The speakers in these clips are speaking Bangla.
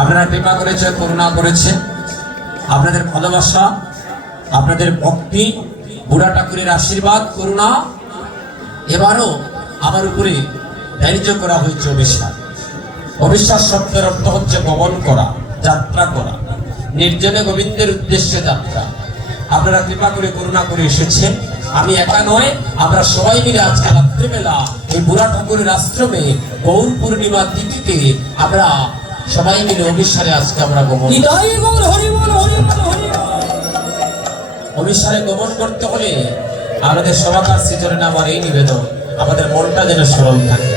আপনারা কৃপা করেছে, করুণা করেছে। আপনাদের ভালোবাসা, আপনাদের ভক্তি, বুড়া ঠাকুরের আশীর্বাদ, করুণা, এবারও আমার উপরে ধার্য করা হয়েছে অবিশ্বাস অবিশ্বাস শব্দের অর্থ হচ্ছে গমন করা, যাত্রা করা, নির্জনে গোবিন্দের উদ্দেশ্যে যাত্রা। আপনারা কৃপা করে, করুণা করে এসেছেন। আমি একা নয়, আমরা সবাই মিলে আজকে রাত্রিবেলা এই বুড়া ঠাকুরের আশ্রমে গৌর পূর্ণিমা তিথিতে আমরা সবাই মিলে অবিশ্বাসে আজকে আমরা গমন। অবিশ্বাসে গমন করতে হলে আমাদের সবাকার সৃজনে আমার এই নিবেদন আমাদের মনটা যেন সরল থাকে।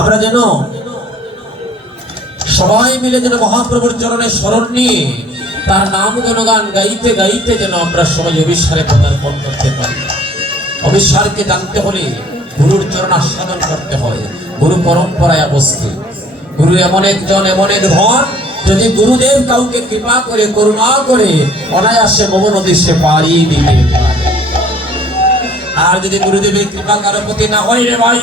আমরা যেন সবাই মিলে যেন মহাপ্রভুর চরণে স্মরণ নিয়ে তার নাম গুণগান গাইতে গাইতে যেন আমরা সবাই অবিশ্বাসে পদার্পণ করতে পারি। অবিশ্বাসকে জানতে হলে গুরুর চরণ আস্বাদন করতে হয় গুরু পরম্পরায় অবস্থিত। গুরু এমন একজন, এমন এক ধন, যদি গুরুদেব কাউকে কৃপা করে, করুণা করে, অনায়াসে নদী সে পারি দিতে আর যদি গুরুদেবের কৃপা কারও প্রতি না হয় রে ভাই,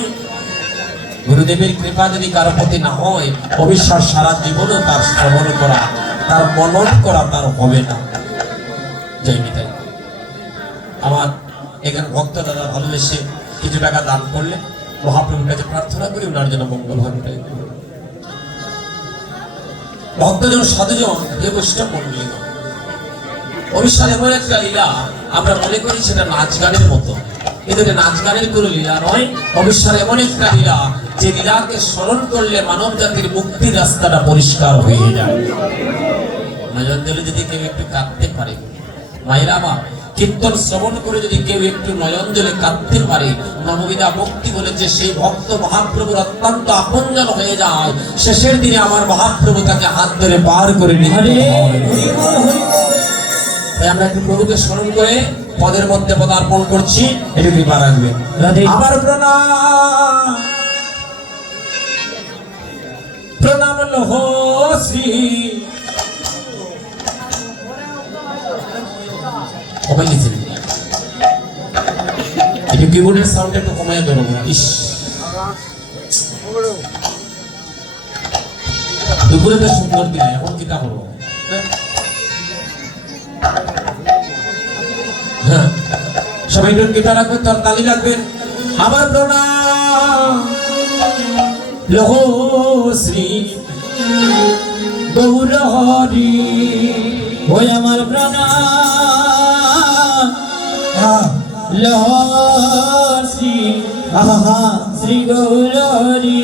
গুরুদেবের কৃপা যদি কারও প্রতি না হয়, অবিশ্বাস সারা জীবনও তার শ্রবণ করা, তার মনন করা তার হবে না। জয় নিতাই। আমার এখানে ভক্ত দাদা ভালোবেসে কিছু টাকা দান করলে মহাপ্রভুর কাছে প্রার্থনা করি, ওনার জন্য মঙ্গল করব। ভক্তজন সাধুজন যে বৈষ্ণব অবিশ্বাস এমন একটা লীলা আমরা মনে করি সেটা নাচ গানের মতো। কিন্তু এটা নাচ গানের কোনো লীলা নয় অবিশ্বাস এমন একটা লীলা যে লীলাকে স্মরণ করলে মানব জাতির মুক্তির রাস্তাটা পরিষ্কার হয়ে যায়। নজর দিলে যদি কেউ একটু কাঁদতে পারে, মায়েরা আমার কীর্তন শ্রবণ করে যদি কেউ একটু নয়ন জলে কাঁদতে পারে নববিদা ভক্তি বলেছে সেই ভক্ত মহাপ্রভুর অত্যন্ত আপনজন হয়ে যায় শেষের দিনে আমার মহাপ্রভু তাকে হাত ধরে পার করে নিতে বল। তাই আমরা একটু প্রভুকে স্মরণ করে পদের মধ্যে পদার্পণ করছি একটু কৃপা রাখবে। আবার প্রণাম প্রণাম লহ শ্রী কমাই নিয়েছেন একটু কিবোর্ডের একটু কমাই ইস। দুপুরে তো সুন্দর এখন করব? হ্যাঁ? সবাই একটু কৃপা রাখবেন তার তালি রাখবেন। আমার প্রণাম। লহ শ্রী গৌর হরি ওই আমার প্রাণ লহসি আহা শ্রী গৌরী।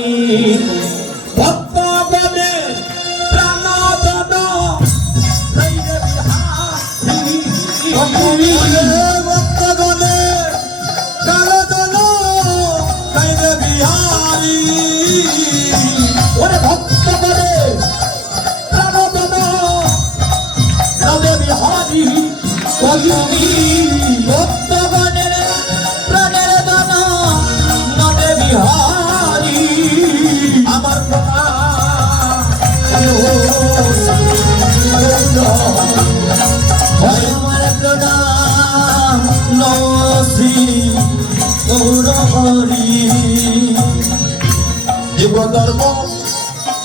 যুগধর্ম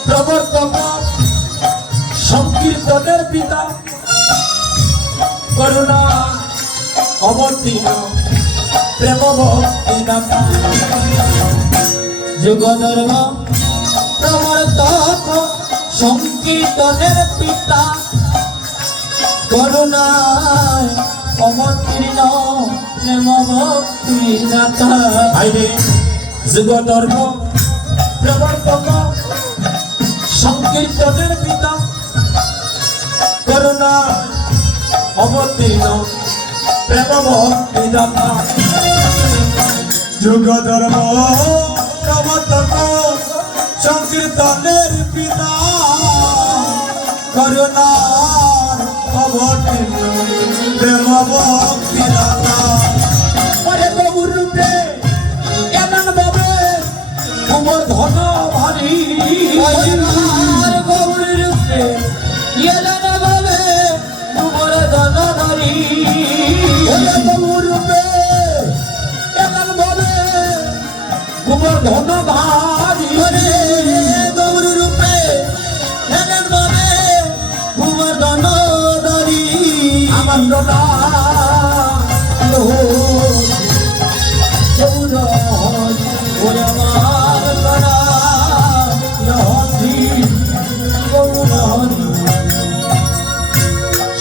প্রবর্তক সংকীর্তনের পিতা করুণা অবতীর্ণ প্রেম ভক্তি দাতা যুগধর্ম প্রবর্তক সংকীর্তনের পিতা করুণায় অবতীর্ণ প্রেম ভক্তি দাতা আইনে যুগধর্ম প্রবর্তক, সংকীর্তনের পিতা। করুণা অবতীর্ণ প্রেম ভক্তি দাতা যুগ ধর্ম প্রবর্তক, সংকীর্তনের পিতা। করুণার অবতীর্ণ প্রেম ভক্তি দাতা ওরে প্রভুর রূপে এমন ভাবে। তোমার ধন ভারী।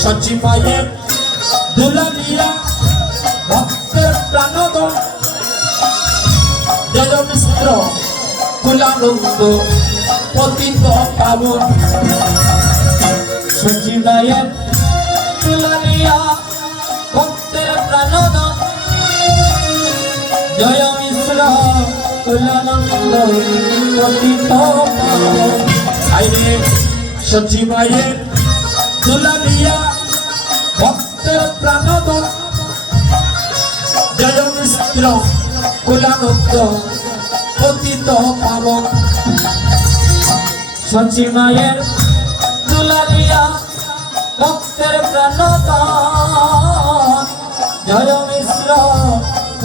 সচি মায়ের দুলালিয়া ভক্তের প্রাণদন জয় মিশ্র কুলানন্দ পতিত পাবন। সচিবায়ের তুলালিয়া জয় মিশ্র তুলানন্দ পতিত পাবন আইনে সচি মায়ের দুলালিয়া, ভক্তের প্রাণদন জয় মিশ্র কুলানন্দ পতিত পাবন সচিমায়ের দুলালিয়া, ভক্তের প্রাণদান জয় মিশ্র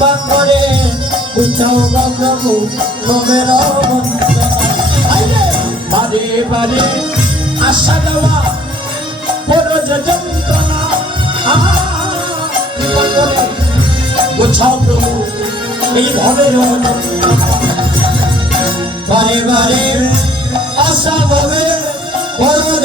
করে উচ্চাও গো প্রভু বারে বারে আসা যাওয়া বড় যন্ত্রণা। গোছাও প্রভু, এই ভবের বারে বারে আশা ভাবে করজ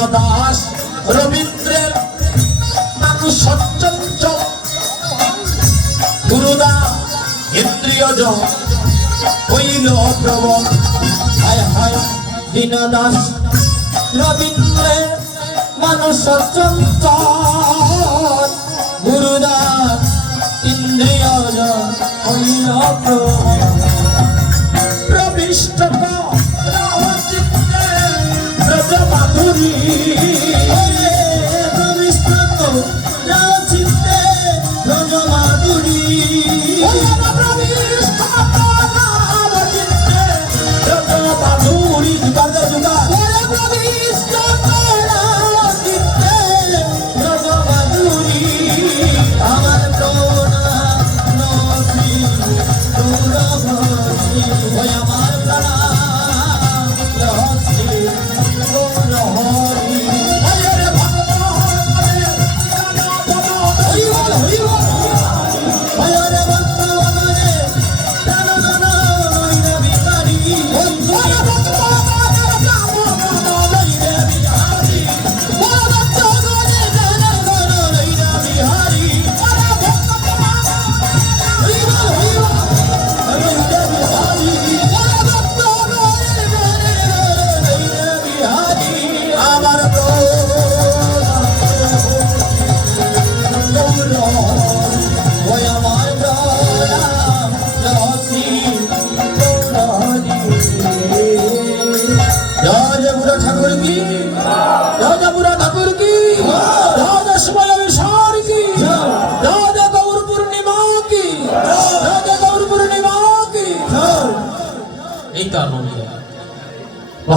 দীনদাস রবীন্দ্রের মানুষ সচ্চঞ্চল গুরুদা ইন্দ্রিয়জ হইল প্রবল। হায় হায় দীনদাস রবীন্দ্রের মানুষ চঞ্চল গুরুদাস ইন্দ্রিয় হইল প্রবিষ্ট Thank you.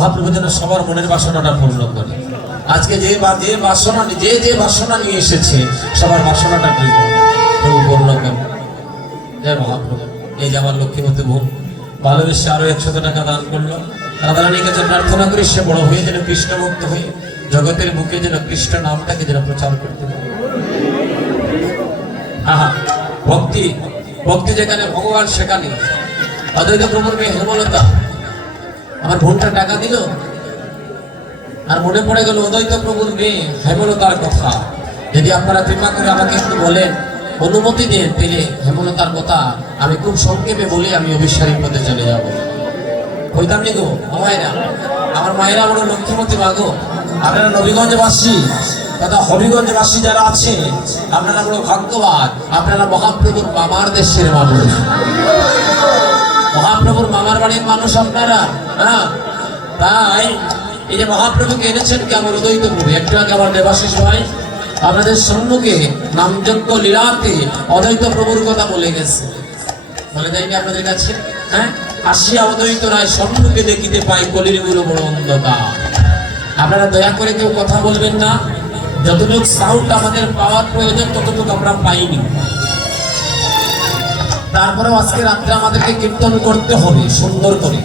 মহাপ্রভু যেন সবার মনের বাসনাটা পূর্ণ করে। আজকে যে বা যে বাসনা যে যে বাসনা নিয়ে এসেছে, সবার বাসনাটা প্রভু পূর্ণ করে জয় মহাপ্রভু। এই যে আমার লক্ষ্মীমতী বোন ভালোবেসে আরও একশত টাকা দান করল। রাধারানীর কাছে প্রার্থনা করি, সে বড় হয়ে যেন কৃষ্ণমুক্ত হয়ে জগতের বুকে যেন কৃষ্ণ নামটাকে যেন প্রচার করতে পারে। আহা ভক্তি ভক্তি যেখানে ভগবান সেখানে। অদ্বৈত প্রভুর মেয়ে হেমলতা আমার বোনটা টাকা দিল, আর মনে পড়ে গেল অদ্বৈত প্রভুর মেয়ে হেমলতার কথা। যদি আপনারা কৃপা করে আমাকে একটু বলেন, অনুমতি দেন পেলে হেমলতার কথা আমি খুব সংক্ষেপে বলি আমি অবিশ্বাসী পথে চলে যাব। হইতাম নি গো মায়েরা? আমার মায়েরা বড় লক্ষ্মীমতী মাগো আপনারা নবীগঞ্জবাসী, তথা হবিগঞ্জবাসী যারা আছে আপনারা বড় ভাগ্যবান। আপনারা মহাপ্রভুর মামার দেশের মানুষ। মহাপ্রভুর মামার বাড়ির মানুষ আপনারা হ্যাঁ? তাই এই যে মহাপ্রভুকে এনেছেন কি আমার উদয়িত প্রভু একটু আগে আমার দেবাশিস ভাই আপনাদের সম্মুখে নামযজ্ঞ লীলাতে অদ্বৈত প্রভুর কথা বলে গেছে। বলে যায়নি আপনাদের কাছে? হ্যাঁ? আসিয়া অদ্বৈত রায় সম্মুখে দেখিতে পাই কলিরগুলো বড় অন্ধকার। আপনারা দয়া করে কেউ কথা বলবেন না। যতটুকু সাউন্ড আমাদের পাওয়ার প্রয়োজন, ততটুকু আমরা পাইনি। তারপরেও আজকে রাত্রে আমাদেরকে কীর্তন করতে হবে, সুন্দর করে।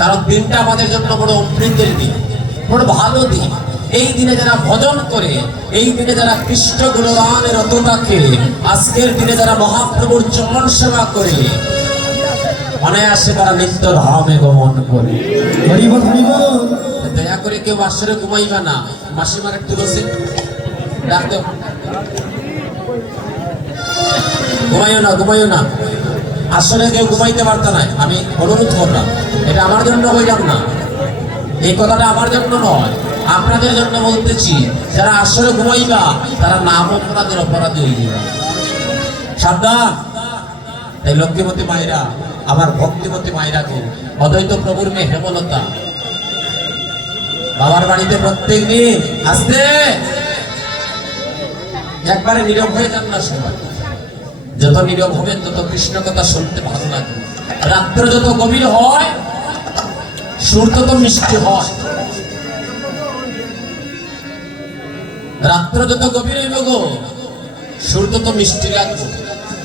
কারণ দিনটা আমাদের জন্য বড় অমৃতের দিন, বড় ভালো দিন। এই দিনে যারা ভজন করে, এই দিনে যারা কৃষ্ণ গুণগানের রত থাকে আজকের দিনে যারা মহাপ্রভুর চরণ সেবা করে, অনায়াসে তারা নিত্য ধামে গমন করে। দয়া করে কেউ আসরে ঘুমাইবা না। মাসিমার একটু বসে। ডাকতে ঘুমাইও না ঘুমাইও না। আসলে কেউ ঘুমাইতে পারতো না, আমি অনুরোধ করলাম। এটা আমার জন্য হইলাম না। এই কথাটা আমার জন্য নয়, আপনাদের জন্য বলতেছি। যারা আসলে ঘুমাইবা, তারা নাম অপরাধের অপরাধী যাবে সাবধান। এই লক্ষ্মীমতী মায়েরা, আমার ভক্তিমতী মায়েরা গো, অদ্বৈত প্রভুর মেয়ে হেমলতা। বাবার বাড়িতে প্রত্যেক দিন আসতে। একবারে নীরব হয়ে যান না সবাই। যত নীরব হবে, তত কৃষ্ণ কথা শুনতে ভালো লাগবে রাত্র যত গভীর হয়, সুর তত মিষ্টি হয়। রাত্র যত গভীর হইব গো, সুর তত মিষ্টি লাগবে।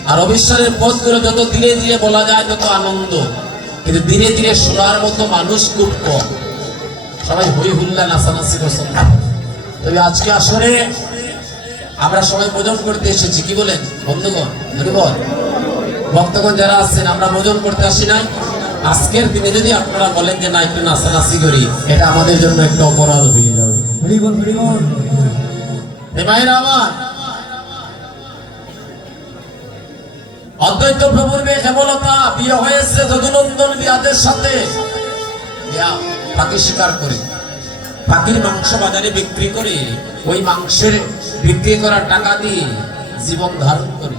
আর অবিশ্বাসের পথগুলো যত ধীরে ধীরে বলা যায়, তত আনন্দ। কিন্তু ধীরে ধীরে শোনার মতো মানুষ খুব কম। সবাই হই হুল্লা নাচানাচি পছন্দ তবে আজকে আসরে আমরা সবাই ভোজন করতে এসেছি। কি বলেন? বন্ধুগণ হরিবল ভক্তগণ যারা আছেন আমরা ভোজন করতে আসি নাই। আজকের দিনে যদি আপনারা বলেন যে না একটু নাচানাচি করি এটা আমাদের জন্য একটা অপরাধ হয়ে যাবে। আমার অদ্বৈত প্রভুর মেয়ে হেমলতা বিয়ে হয়েছে যদুনন্দন বিয়াদের সাথে। পাখি শিকার করে। পাখির মাংস বাজারে বিক্রি করে ওই মাংসের বিক্রি করা টাকা দিয়ে জীবন ধারণ করে।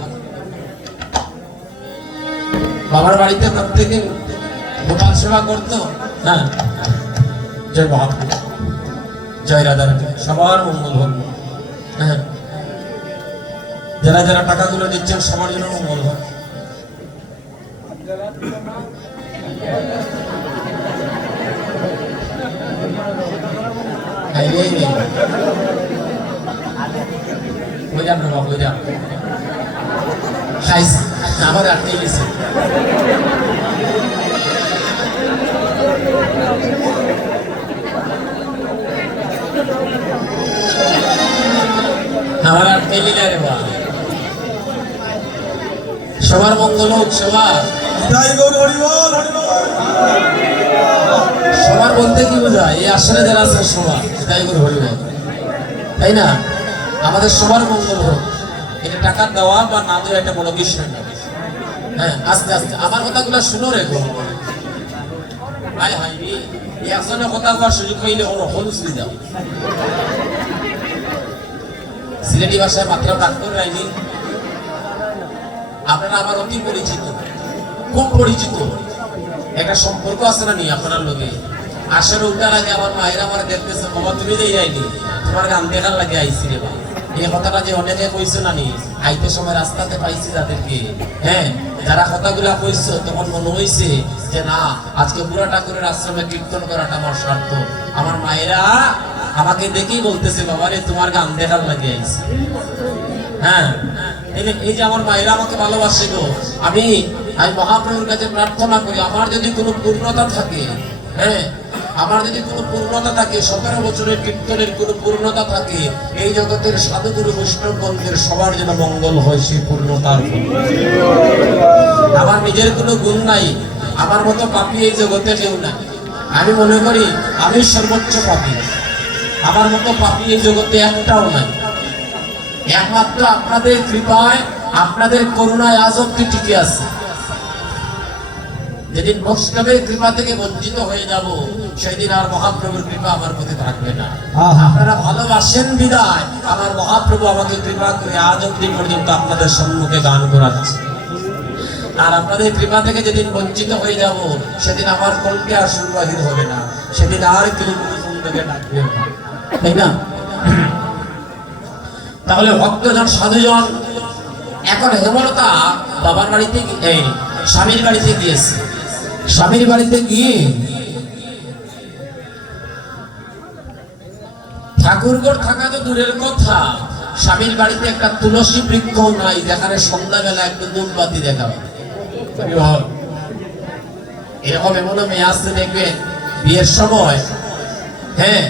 বাবার বাড়িতে প্রত্যেকদিন গোপাল সেবা করতো হ্যাঁ? জয় মহাপ্রভু। জয় রাধা সবার মঙ্গল হোক হ্যাঁ? যারা যারা টাকাগুলো দিচ্ছেন, সবার জন্য মঙ্গল হোক এই রে। ওই যান না বাবু, ওই যান। খাইছে, আমার আটকে গেছে। আমার আটকে গেলে রে বা সবার মঙ্গল হোক সবার। বলতে কি বোঝায়? এই আসলে যারা আছে সবার তাই করে তাই না? আমাদের সবার মঙ্গল হোক। এটা টাকা দেওয়া বা না দেওয়া এটা বড় বিষয় না। হ্যাঁ আস্তে আস্তে। আমার কথাগুলো শুনো রে গো। হাই একজনের কথা কওয়ার সুযোগ পাইলে ওর হল শুনে সিলেটি ভাষায় মাত্রা ডাক্তার রাইনি আপনারা আমার অতি পরিচিত। খুব পরিচিত। একটা সম্পর্ক আছে না নি আপনার লোকে আসলে উল্টার আগে আমার মায়ের আমার দেখতেছে, বাবা, তুমি যেই যাইনি তোমার গান দেখার লাগে আইসি রে বাবা এই কথাটা যে অনেকে নি আইতে সময় রাস্তাতে পাইছি হ্যাঁ যারা কথাগুলা তখন মনে যে না, আজকে আশ্রমে কীর্তন করাটা আমার স্বার্থ। আমার মায়েরা আমাকে দেখেই বলতেছে বাবা রে তোমার গান দেখার লাগে আইছে। হ্যাঁ এই যে আমার মায়েরা আমাকে ভালোবাসে গো। আমি আমি মহাপ্রভুর কাছে প্রার্থনা করি, আমার যদি কোনো পূর্ণতা থাকে হ্যাঁ আমার যদি কোনো পূর্ণতা থাকে, সতেরো বছরের কীর্তনের কোনো পূর্ণতা থাকে, এই জগতের সাধুগুরু বৈষ্ণবগণের সবার যেন মঙ্গল হয়, সেই পূর্ণতার আমার নিজের কোনো গুণ নাই, আমার মতো পাপি এই জগতে কেউ নাই। আমি মনে করি, আমি সর্বোচ্চ পাপি। আমার মতো পাপি এই জগতে একটাও নাই। একমাত্র আপনাদের কৃপায়, আপনাদের করুণায় আজ অব্দি টিকে আছে। যেদিন বৈষ্ণবের কৃপা থেকে বঞ্চিত হয়ে যাব সেদিন আর মহাপ্রভুর কৃপা আমার প্রতি থাকবে না। আপনারা ভালোবাসেন বিদায় আমার মহাপ্রভু আমাকে কৃপা করে আজ অব্দি পর্যন্ত আপনাদের সম্মুখে গান করাচ্ছে। আর আপনাদের কৃপা থেকে যেদিন বঞ্চিত হয়ে যাব সেদিন আমার কণ্ঠে আর সুরবাহির হবে না। সেদিন আর কেউ কোনো সুন্দরকে ডাকবে না। তাই না? তাহলে ভক্তজন সাধুজন এখন হেমলতা বাবার বাড়িতে স্বামীর বাড়িতে গিয়েছে। স্বামীর বাড়িতে গিয়ে ঠাকুরগড় থাকা তো দূরের কথা। স্বামীর বাড়িতে একটা তুলসী বৃক্ষ নাই যেখানে সন্ধ্যাবেলা একটু ধূপবাতি দেখা এরকম এমন মেয়ে আসতে দেখবে বিয়ের সময়। হ্যাঁ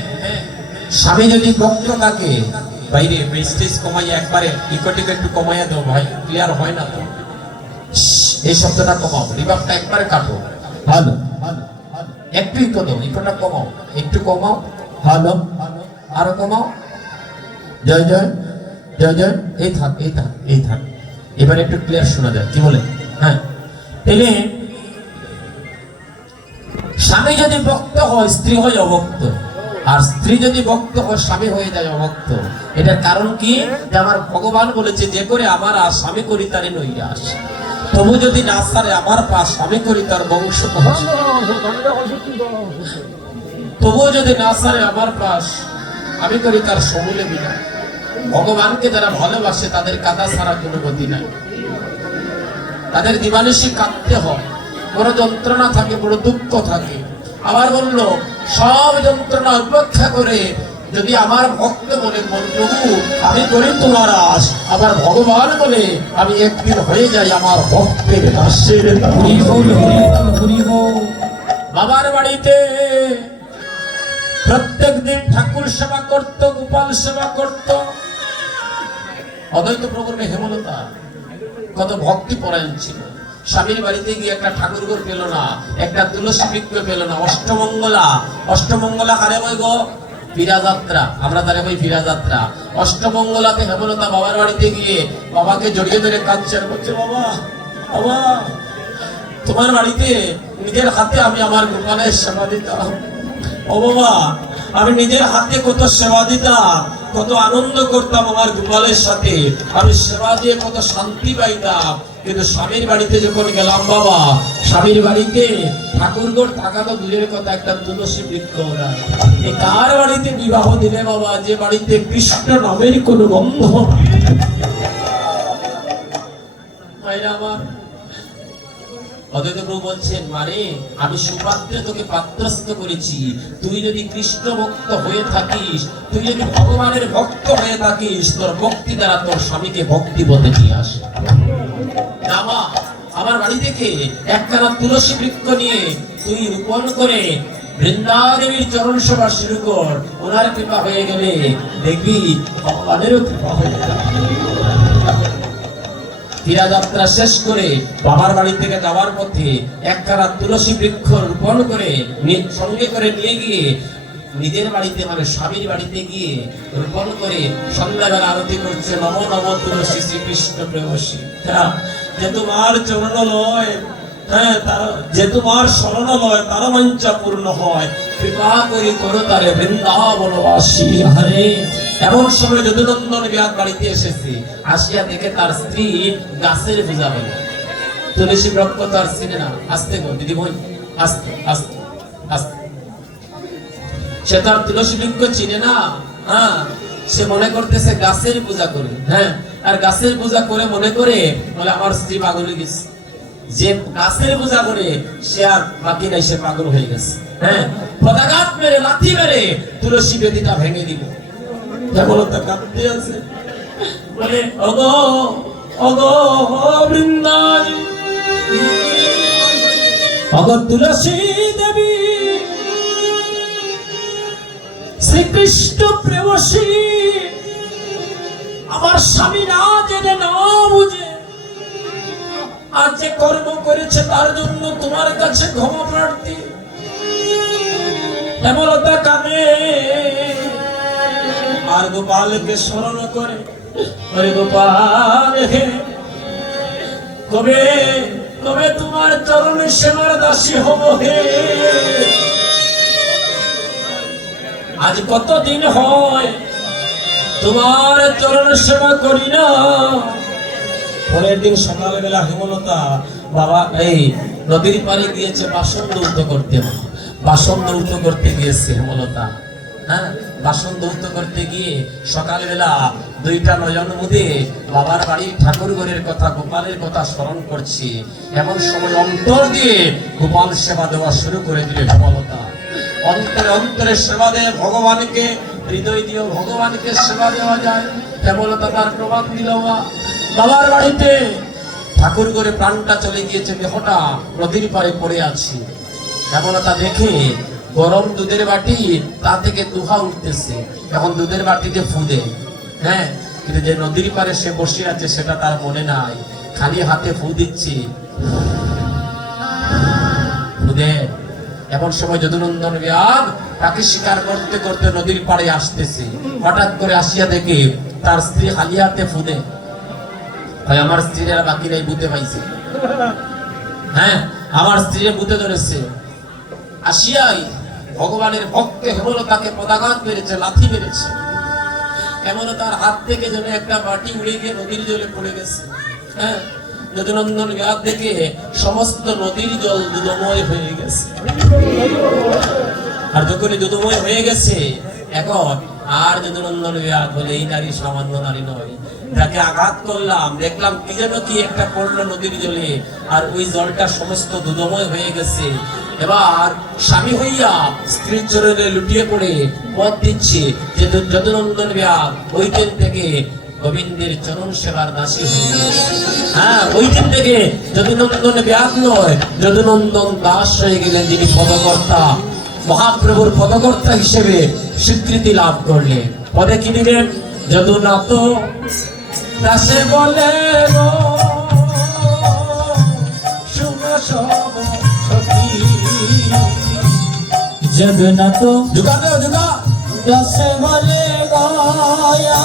স্বামী যদি বক্ত থাকে বাইরে প্রেস্টিজ কমাই একবারে ইকোটিকে একটু কমাইয়া দাও ভাই ক্লিয়ার হয় না তো। এই শব্দটা কমাও রিভাবটা একবারে কাটো। ভালো। কমাও একটু কমাও, ভালো। আরও কমাও। জয় জয় জয় জয়। এই থাক এই থাক এই থাক। এবার একটু ক্লিয়ার শোনা যায়, কি বলে? হ্যাঁ। স্বামী যদি বক্ত হয়, স্ত্রী হয় অভক্ত। আর স্ত্রী যদি বক্ত হয়, স্বামী হয়ে যায় অভক্ত। এটার কারণ কি? আমার ভগবান বলেছে, যে করে আমার আর স্বামী করি, তারে নৈরাস তবু যদি না সারে আমার পাশ স্বামী করি তার বংশ তবুও যদি না সারে আমার পাশ, আমি করি তার সমূলে বিনা ভগবানকে যারা ভালোবাসে, তাদের কাদা ছাড়া কোনো গতি নাই। তাদের দিবানিশি কাঁদতে হয়। বড় যন্ত্রণা থাকে বড় দুঃখ থাকে। আবার বলল, সব যন্ত্রণা উপেক্ষা করে যদি আমার ভক্ত বলে মন প্রভু আমি করি তোমার আস আবার ভগবান বলে আমি একদিন হয়ে যাই আমার ভক্তের দাসের বাবার বাড়িতে প্রত্যেক দিন ঠাকুর সেবা করত গোপাল সেবা করত। অদ্বৈত প্রভুর হেমলতা কত ভক্তি পরায়ণ ছিল। স্বামীর বাড়িতে গিয়ে একটা ঠাকুর ঘর পেল না একটা তুলসী বৃক্ষ পেল না অষ্টমঙ্গলা অষ্টমঙ্গলা হারে বই গো ফিরাযাত্রা আমরা তারা বই ফিরাযাত্রা অষ্টমঙ্গলাতে হেমলতা বাবার বাড়িতে গিয়ে বাবাকে জড়িয়ে ধরে কাঁদছে আর বলছে, বাবা বাবা, তোমার বাড়িতে নিজের হাতে আমি আমার গোপালের সেবা দিতাম। ও আমি নিজের হাতে কত সেবা দিতাম, কত আনন্দ করতাম আমার গোপালের সাথে। আমি সেবা দিয়ে কত শান্তি পাইতাম। কিন্তু স্বামীর বাড়িতে যখন গেলাম বাবা, স্বামীর বাড়িতে ঠাকুরগড় থাকা তো দূরের কথা, একটা তুলসী বৃক্ষ কার বাড়িতে বিবাহ দিলে বাবা? যে বাড়িতে কৃষ্ণ নামের কোনো গন্ধ আমার অদ্বৈত প্রভু বলছেন মানে আমি সুপাত্রে তোকে পাত্রস্থ করেছি। তুই যদি কৃষ্ণ ভক্ত হয়ে থাকিস, তুই যদি ভগবানের ভক্ত হয়ে থাকিস, তোর ভক্তি দ্বারা তোর স্বামীকে ভক্তি বলতে নিয়ে আস। নামা আমার বাড়ি থেকে একখানা তুলসী বৃক্ষ নিয়ে তুই রোপণ করে বৃন্দাদেবীর চরণ সেবা শুরু কর। ওনার কৃপা হয়ে গেলে দেখবি ভগবানেরও কৃপা হয়ে যাবে। যাত্রা শেষ করে বাবার বাড়ি থেকে যাওয়ার পথে একখানা তুলসী বৃক্ষ রোপণ করে সঙ্গে করে নিয়ে গিয়ে নিজের বাড়িতে মানে স্বামীর বাড়িতে গিয়ে রোপণ করে সন্ধ্যাবেলা আরতি করছে নম নম তুলসী শ্রীকৃষ্ণ প্রেমসী হ্যাঁ, যে তোমার চরণ লয় হ্যাঁ তার- যে তোমার শরণ লয় তার মঞ্চা পূর্ণ হয়। কৃপা করি করো তারে বৃন্দাবনবাসী হরে। এমন সময় যদুনন্দন বিহার বাড়িতে এসেছে, আসিয়া দেখে তার স্ত্রী গাছের পূজা বলে তুলসী বৃক্ষ তার চিনে না। আসতে গো দিদি বোন আস্তে আস্তে আস্তে। সে তার তুলসী বৃক্ষ চিনে না। হ্যাঁ সে মনে করতেছে গাছের পূজা করে। হ্যাঁ আর গাছের পূজা করে মনে করে, বলে, আমার স্ত্রী পাগল হয়ে গেছে। যে গাছের পূজা করে, সে আর বাকি নাই, সে পাগল হয়ে গেছে। হ্যাঁ পদাঘাত মেরে, লাথি মেরে তুলসী বেদিটা ভেঙে দিব কেমনতা কাঁদতে আছে। বলে অগো অগো বৃন্দাই অগো তুলসী দেবী, শ্রীকৃষ্ণ প্রেমসী, আমার স্বামী না জেনে না বুঝে, আর যে কর্ম করেছে তার জন্য তোমার কাছে ক্ষমা প্রার্থী। এমনতা কানে আর গোপালকে স্মরণ করে, ওরে গোপাল হে, কবে কবে তোমার চরণ সেবার দাসী হব হে? আজ কতদিন হয় তোমার চরণ সেবা করি না। পরের দিন সকালবেলা হেমলতা বাবা এই নদীর পাড়ে গিয়েছে বাসন দৌত করতে। বাসন দৌত করতে গিয়েছে হেমলতা। হ্যাঁ? বাসন দৌত করতে গিয়ে সকালবেলা দুইটা নয়ন মুদে বাবার বাড়ির ঠাকুর ঘরের কথা, গোপালের কথা স্মরণ করছি। এমন সময় অন্তর দিয়ে গোপাল সেবা দেওয়া শুরু করে দিলে হেমলতা অন্তরে অন্তরে সেবা দেয় ভগবানকে, হৃদয় দিয়ে ভগবানকে সেবা দেওয়া যায়। হেমলতা তার প্রমাণ দিল। বাবার বাড়িতে ঠাকুর করে প্রাণটা চলে গিয়েছে, দেহটা নদীর পাড়ে পড়ে আছি। হেমলতা দেখে গরম দুধের বাটি, তা থেকে দুহা উঠতেছে। এখন দুধের বাটিতে ফুদে হ্যাঁ? কিন্তু যে নদীর পাড়ে সে বসে আছে, সেটা তার মনে নাই। খালি হাতে ফু দিচ্ছি। ফুদে। এমন সময় যদুনন্দন ব্যাগ তাকে শিকার করতে করতে নদীর পাড়ে আসতেছে। হঠাৎ করে আসিয়া দেখে তার স্ত্রী হালিয়াতে ফুদে। ভাই, আমার স্ত্রীর বাকি নাই বুঝতে পাইছে। হ্যাঁ আমার স্ত্রীর বুঝতে ধরেছে। আসিয়াই ভগবানের ভক্তে হেমল তাকে পদাঘাত মেরেছে, লাথি মেরেছে। এমন তার হাত থেকে যেন একটা বাটি উড়ে গিয়ে নদীর জলে পড়ে গেছে। হ্যাঁ যদুনন্দন ব্যাগ দেখে সমস্ত নদীর জল দুদময় হয়ে গেছে। আর যখন দুদময় হয়ে গেছে, এখন আর যদুনন্দন ব্যাগ বলে এই নারী সামান্য নারী নয়। যাকে আঘাত করলাম, দেখলাম কি যেন কি একটা পড়ল নদীর জলে, আর ওই জলটা সমস্ত দুদময় হয়ে গেছে। এবার স্বামী হইয়া স্ত্রীর চরণে লুটিয়ে পড়ে পথ দিচ্ছে যে যদুনন্দন ব্যাগ ওই দিন থেকে গোবিন্দের চরণ সেবার দাসী হ্যাঁ ওই থেকে যদুনন্দন ব্যাগ নয় যদুনন্দন দাস হয়ে গেলেন যিনি পদকর্তা। মহাপ্রভুর পদকর্তা হিসেবে স্বীকৃতি লাভ করলেন। পদে কি দিলেন? যদুনাথ দাসে বলে শুনো জগন্নাথ জোগাড় দাও, জোগাড়। দশে বলে গয়া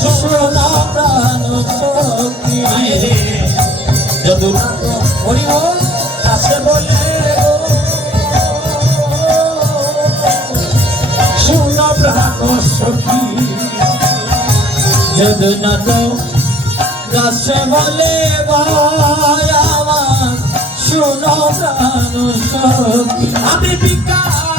সোনা প্রাণ সখী আয়ে রে, যদুনাথ হরি বল, দাসে বলে গো, সোনা প্রাণ সখী জগন্নাথ দশে বলে গয়া সোনা প্রাণ সখী আমি বিকাইলা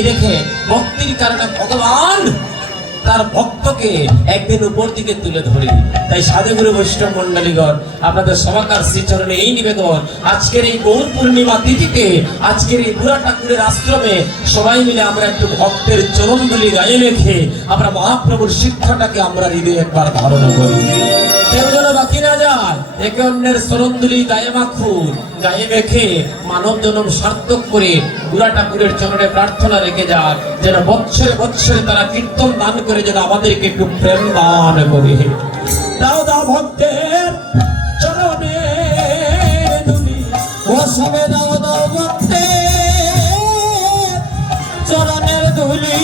এই দেখে ভক্তির কারণে ভগবান তার ভক্তকে একদিন উপর দিকে তুলে ধরি তাই সাধুগুরু বৈষ্ণব মন্ডলীগণ আপনাদের সবাকার শ্রীচরণে এই নিবেদন, আজকের এই গৌর পূর্ণিমা তিথিতে, আজকের এই বুড়া ঠাকুরের আশ্রমে সবাই মিলে আমরা একটু ভক্তের চরণগুলি গায়ে রেখে আমরা মহাপ্রভুর শিক্ষাটাকে আমরা হৃদয়ে একবার ধারণ করি। কেউ যেন বাকি না যায়, একে অন্যের চরণদুলি গায়ে মাখুন গায়ে মেখে মানব জনম সার্থক করে চরণে প্রার্থনা রেখে যান যেন বৎসরে বৎসরে তারা কীর্তন দান করে দাও দাও ভক্তের চরণে ও দাও দাও ভক্তে চরণের ধুলি।